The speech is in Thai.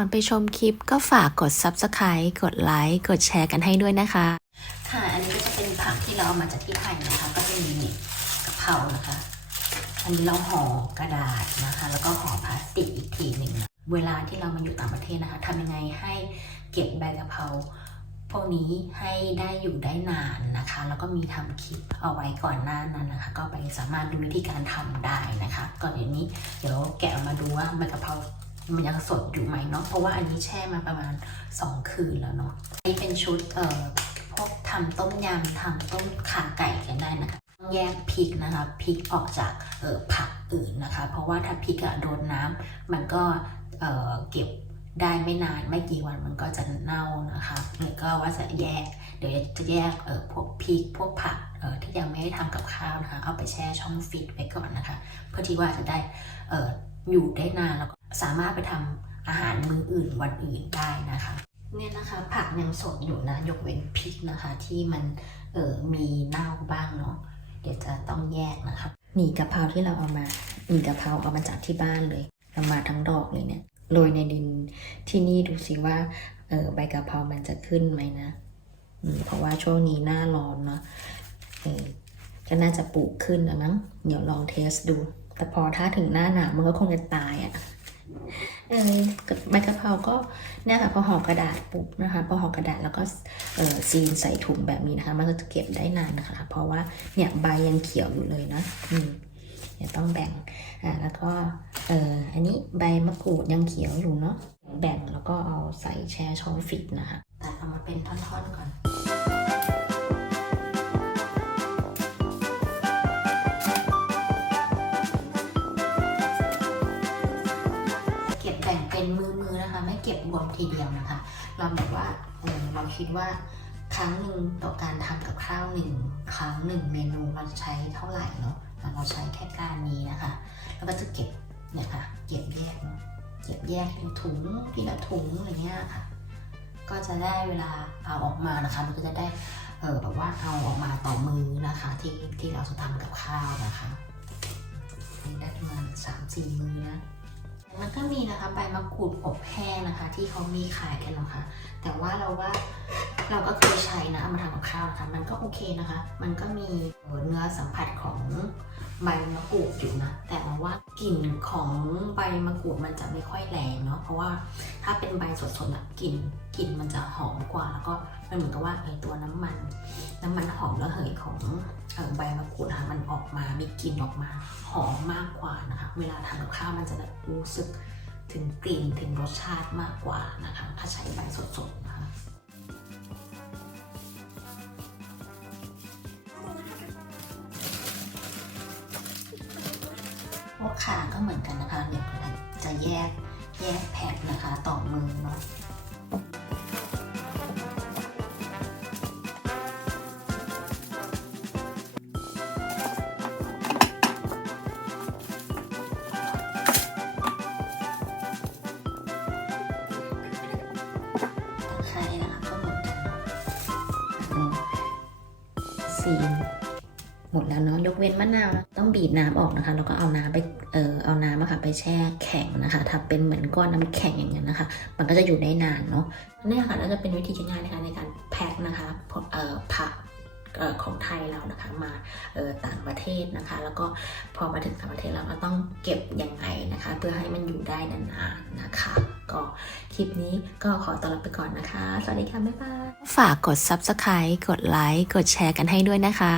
ก่อนไปชมคลิปก็ฝากกด Subscribe กดไลค์กดแชร์กันให้ด้วยนะคะ ค่ะ อันนี้ก็จะเป็นผักที่เราเอามาจากที่ไทยนะคะ ก็จะมีกะเพรานะคะ อันนี้เราห่อกระดาษนะคะ แล้วก็ห่อพลาสติกอีกทีหนึ่งเวลาที่เรามาอยู่ต่างประเทศนะคะทำยังไงให้เก็บใบกะเพราพวกนี้ให้ได้อยู่ได้นานนะคะ แล้วก็มีทำคลิปเอาไว้ก่อนหน้านั้นนะคะ ก็ไปสามารถดูวิธีการทำได้นะคะ ก่อนเดี๋ยวนี้เดี๋ยวแกะมาดูว่าใบกะเพรา มันยังสดอยู่ไหมเนาะเพราะว่าอันนี้แช่มาประมาณ 2 คืนแล้วเนาะอันนี้เป็นชุดเอ่อพวกทำต้มยำทำต้มข่าไก่กันได้นะคะต้องแยกพริกนะคะพริกออกจากเอ่อผักอื่นนะคะ เพราะว่าถ้าพริกอะโดนน้ำมันก็เอ่อเก็บได้ไม่นานไม่กี่วันมันก็จะเน่านะคะแล้วก็ว่าจะแยก เดี๋ยวจะแยกเอ่อพวกพริกพวกผักเอ่อที่ยังไม่ได้ทำกับข้าวนะคะเอาไปแช่ช่องฟิตไว้ก่อนนะคะ เพื่อที่ว่าจะได้เอ่อ อยู่ได้นานแล้วก็สามารถไปทำอาหารมื้ออื่นวันอื่นได้นะคะเนี่ยนะคะผักยังสดอยู่นะ ยกเว้นพริกนะคะ ที่มันเออมีเน่าบ้างเนาะเดี๋ยวจะต้องแยกนะคะหมี่กะเพราที่เราเอามาหมี่กะเพราเอามาจากที่บ้านเลยเอามาทั้งดอกเลยเนี่ยโรยในดินที่นี่ดูสิว่าเออใบกะเพรามันจะขึ้นไหมนะอืมเพราะว่าช่วงนี้หน้าร้อนเนาะเออก็น่าจะปลูกขึ้นแล้วมั้งเดี๋ยวลองเทสดู แต่พอถ้าถึงหน้าหนาวมันก็คงจะตายอะ่ะเออใบกะเพราก็เนี่ยค่ะพอห่อกระดาษปุ๊บนะคะพอห่อกระดาษแล้วก็เออซีนใส่ถุงแบบนี้นะคะ มันก็จะเก็บได้นานนะคะ เพราะว่าเนี่ยใบยังเขียวอยู่เลยนะอืมเดี๋ยวต้องแบ่งอ่าแล้วก็เอออันนี้ใบมะกรูดยังเขียวอยู่เนาะแบ่งแล้วก็เอาใส่แช่ช่องฟิตนะคะ เป็นมือๆนะคะ ไม่เก็บรวมทีเดียวนะคะ เราแบบว่าเออเราคิดว่าครั้งหนึ่งต่อการทำกับข้าวหนึ่งครั้งหนึ่งเมนูเราจะใช้เท่าไหร่เนาะเราใช้แค่การนี้นะคะแล้วก็จะเก็บเนี่ยค่ะเก็บแยกเนาะเก็บแยกเป็นถุงทีละถุงอะไรเงี้ยค่ะ ก็จะได้เวลาเอาออกมานะคะมันก็จะได้เออแบบว่าเอาออกมาต่อมือนะคะที่ที่เราจะทำกับข้าวนะคะอันนี้ได้ประมาณสามสี่มือนะ แล้วก็มีนะคะใบมะกรูดอบแห้งนะคะ ที่เขามีขายกันนะคะ แต่ว่าเราว่าเราก็เคยใช้นะเอามาทำกับข้าวนะคะมันก็โอเคนะคะ มันก็มีเนื้อสัมผัสของใบมะกรูดอยู่นะ แต่ว่ากลิ่นของใบมะกรูดมันจะไม่ค่อยแรงเนาะเพราะว่าถ้าเป็นใบสดๆอะกลิ่นกลิ่นมันจะหอมกว่าแล้วก็มันเหมือนกับว่าไอตัวน้ำมัน มันหอมระเหยของเอ่อใบมะกรูดนะคะมันออกมามีกลิ่นออกมาหอมมากกว่านะคะ เวลาทำกับข้าวมันจะแบบรู้สึกถึงกลิ่นถึงรสชาติมากกว่านะคะ ถ้าใช้ใบสดๆนะคะพวกขาก็เหมือนกันนะคะเดี๋ยวจะแยกแยกแพ็คนะคะ ต่อมือเนาะ ซีน หมดแล้วเนาะยกเว้นมะนาวต้องบีบน้ำออกนะคะ แล้วก็เอาน้ำไปเออเอาน้ำอะค่ะไปแช่แข็งนะคะถ้าเป็นเหมือนก้อนน้ำแข็งอย่างเงี้ยนะคะ มันก็จะอยู่ได้นานเนาะนี่ค่ะน่าจะเป็นวิธีง่ายๆนะคะในการแพ็คนะคะเอ่อผักของไทยเรานะคะมาต่างประเทศนะคะ แล้วก็พอมาถึงต่างประเทศเราก็ต้องเก็บยังไงนะคะ เพื่อให้มันอยู่ได้นานๆนะคะ ก็คลิปนี้ก็ขอตัวลาไปก่อนนะคะ สวัสดีค่ะ บ๊ายบาย ฝากกด Subscribe กดไลค์กดแชร์กันให้ด้วยนะคะ